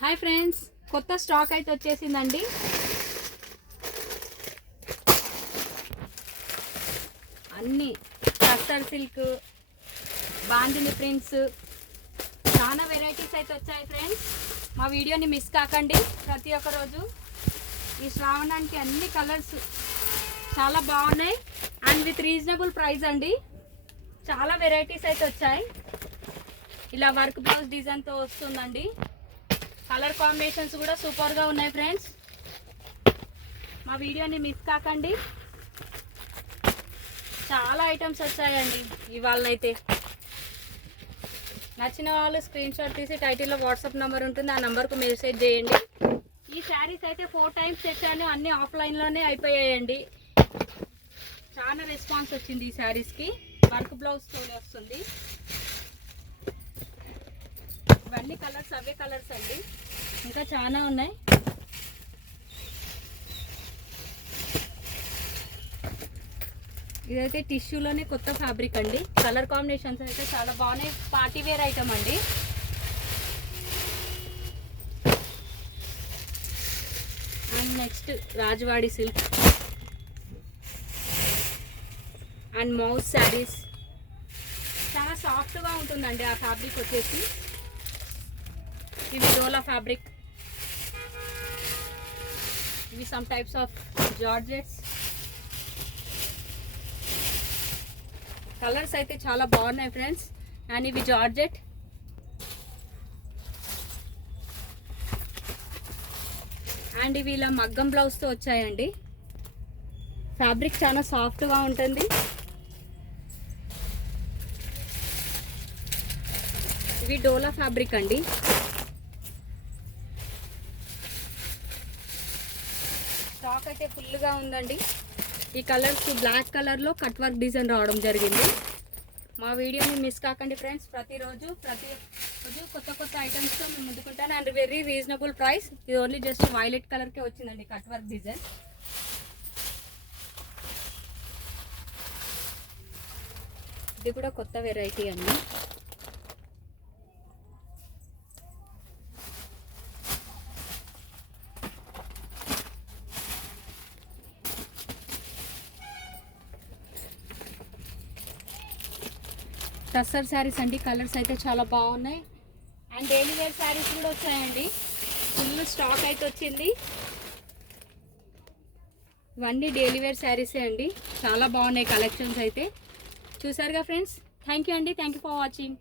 Hi friends, కొత్త stock అయితే వచ్చేసిందండి. అన్నీ టస్సర్ సిల్క్, బాందిని ప్రింట్స్, చాలా వెరైటీస్ అయితే వచ్చాయి ఫ్రెండ్స్. మా వీడియోని మిస్ కాకండి. ప్రతి ఒక్క రోజు ఈ శ్రావణానికి అన్ని కలర్స్ చాలా బాగున్నాయి అండ్ విత్ రీజనబుల్ ప్రైస్ అండి. చాలా వెరైటీస్ అయితే వచ్చాయి. ఇలా వర్క్ బ్లౌజ్ డిజైన్తో వస్తుందండి. కలర్ కాంబినేషన్స్ కూడా సూపర్గా ఉన్నాయి ఫ్రెండ్స్. మా వీడియోని మిస్ కాకండి. చాలా ఐటమ్స్ వచ్చాయండి ఇవాళనైతే. నచ్చిన వాళ్ళు స్క్రీన్ షాట్ తీసి టైటిల్లో వాట్సాప్ నెంబర్ ఉంటుంది, ఆ నెంబర్కు మెసేజ్ చేయండి. ఈ శారీస్ అయితే 4 times తెచ్చాను, అన్నీ ఆఫ్లైన్లోనే అయిపోయాయండి. చాలా రెస్పాన్స్ వచ్చింది ఈ శారీస్కి. వర్క్ బ్లౌజ్తో వస్తుంది. ఇవన్నీ కలర్స్ అవే కలర్స్ అండి, ఇంకా చాలా ఉన్నాయి. ఇదైతే టిష్యూలోనే కొత్త ఫ్యాబ్రిక్ అండి. కలర్ కాంబినేషన్స్ అయితే చాలా బాగున్నాయి. పార్టీ వేర్ ఐటమ్ అండి. And next Rajwadi silk and మౌస్ శారీస్. చాలా సాఫ్ట్గా ఉంటుందండి ఆ ఫ్యాబ్రిక్ వచ్చేసి. ఇవి డోలా ఫ్యాబ్రిక్, ఇవి some types of georgettes. Colours అయితే చాలా బాగున్నాయి ఫ్రెండ్స్. అండ్ ఇవి జార్జెట్. అండ్ ఇవి ఇలా మగ్గం బ్లౌజ్తో వచ్చాయండి. ఫ్యాబ్రిక్ చాలా సాఫ్ట్గా ఉంటుంది. ఇవి డోలా ఫ్యాబ్రిక్ అండి. స్టాక్ అయితే ఫుల్గా ఉందండి. ఈ కలర్స్ బ్లాక్ కలర్లో కట్ వర్క్ డిజైన్ రావడం జరిగింది. మా వీడియోని మిస్ కాకండి ఫ్రెండ్స్. ప్రతిరోజు కొత్త కొత్త ఐటమ్స్తో మేము ముందుకుంటాను. And very reasonable price. ఇది ఓన్లీ జస్ట్ వైలెట్ కలర్కే వచ్చిందండి కట్ వర్క్ డిజైన్. ఇది కూడా కొత్త వెరైటీ అండి. టస్సర్ శారీస్ అండి. కలర్స్ అయితే చాలా బాగున్నాయి. అండ్ డైలీ వేర్ శారీస్ కూడా వచ్చాయండి. ఫుల్ స్టాక్ అయితే వచ్చింది. ఇవన్నీ డైలీ వేర్ శారీసే అండి. చాలా బాగున్నాయి కలెక్షన్స్ అయితే. చూసారుగా ఫ్రెండ్స్. థ్యాంక్ యూ అండి. Thank you for watching.